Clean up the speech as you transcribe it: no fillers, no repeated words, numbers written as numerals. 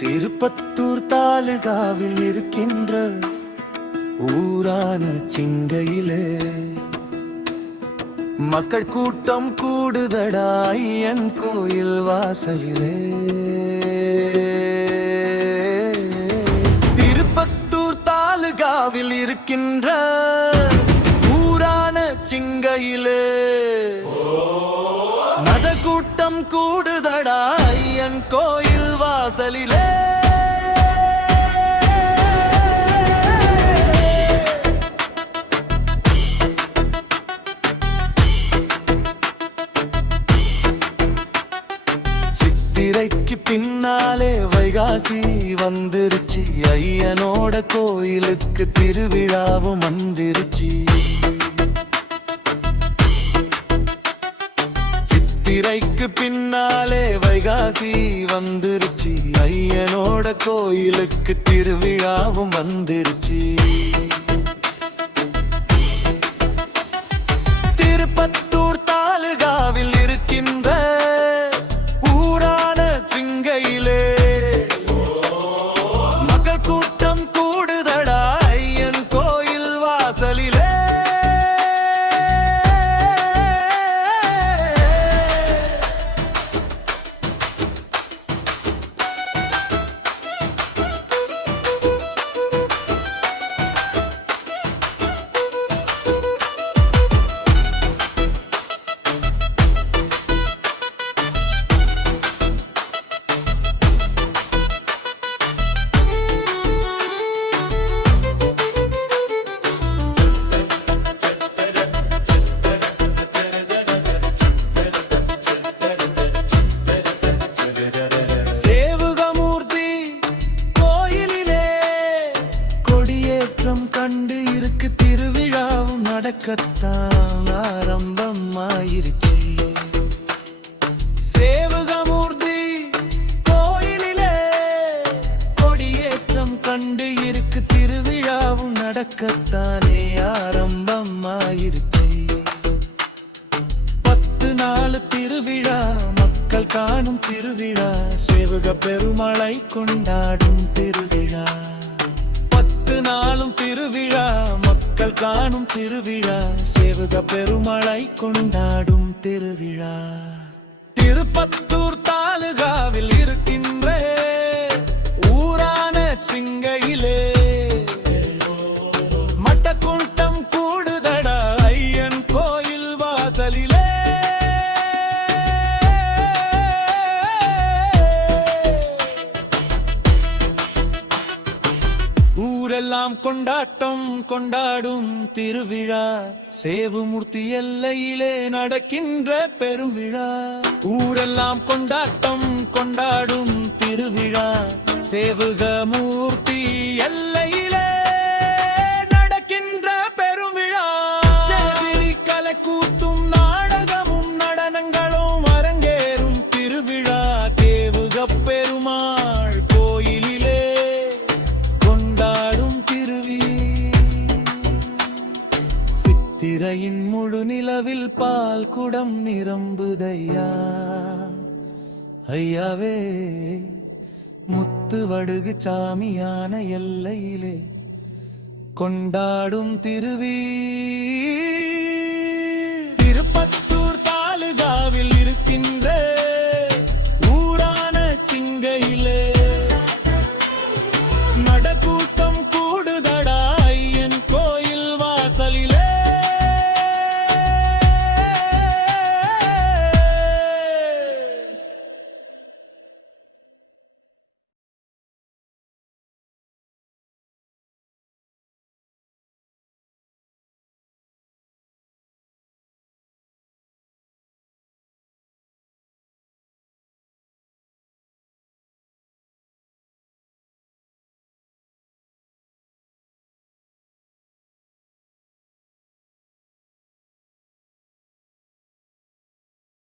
திருப்பத்தூர் தாலுகாவில் இருக்கின்ற ஊரான சிங்கையிலே மக்கள் கூட்டம் கூடுதடா ஐயன் கோயில் வாசலிலே. திருப்பத்தூர் தாலுகாவில் இருக்கின்ற ஊரான சிங்கையிலே மத கூட்டம் கூடுதடா ஐயன் கோயில் வாசலிலே. சித்திரைக்கு பின்னாலே வைகாசி வந்துருச்சு, ஐயனோட கோயிலுக்கு திருவிழாவும் வந்துருச்சு. சித்திரைக்கு பின்னாலே வைகாசி வந்துருச்சு, ஐயனோட கோயிலுக்கு திருவிழாவும் வந்துருச்சு. திருப்பத்தூர் தாலுகாவில் இருக்கின்ற ஊரான சிங்கையிலே மக்கள் கூட்டம் கூடுதடா ஐயன் கோயில் வாசலிலே. கண்டு இருக்கு திருவிழாவும் நடக்கத்தான் ஆரம்பமாயிருச்சு. சேவகமூர்த்தி கோயிலிலே கொடியேற்றம் கண்டு இருக்கு திருவிழாவும் நடக்கத்தானே ஆரம்பமாயிருச்சு. 10 நாள் திருவிழா, மக்கள் காணும் திருவிழா, சேவக பெருமாளை கொண்டாடும் திருவிழா. 10 நாளும் திருவிழா, மக்கள் காணும் திருவிழா, சேவக பெருமாளை கொண்டாடும் திருவிழா. திருப்பத்தூர் தாலுகாவில் இருக்கின்ற ஊரான சிங்கையிலே மட்ட கூட்டம் கூடுதடா ஐயன் கோயில் வாசலிலே. ஊரெல்லாம் கொண்டாட்டம் கொண்டாடும் திருவிழா, சேவமூர்த்தி எல்லையிலே நடக்கின்ற பெருவிழா. ஊரெல்லாம் கொண்டாட்டம் கொண்டாடும் திருவிழா, சேவகமூர்த்தி எல்லையிலே நடக்கின்ற பெருவிழா. சேவிரி கலை கூத்தும் நாடகமும் நடனங்களும் அரங்கேறும் திருவிழா, தேவுக பெருமாள் கோயிலிலே திரையின் முழு நிலவில் பால் குடம் நிரம்புதையா ஐயாவே. முத்து வடுகு சாமியான எல்லையிலே கொண்டாடும் திருவி. திருப்பத்தூர் தாலுகாவில் இருக்கின்ற ஊரான சிங்கையிலே நடக்கூட்டம் கூடுதடா ஐயன் கோயில் வாசலிலே.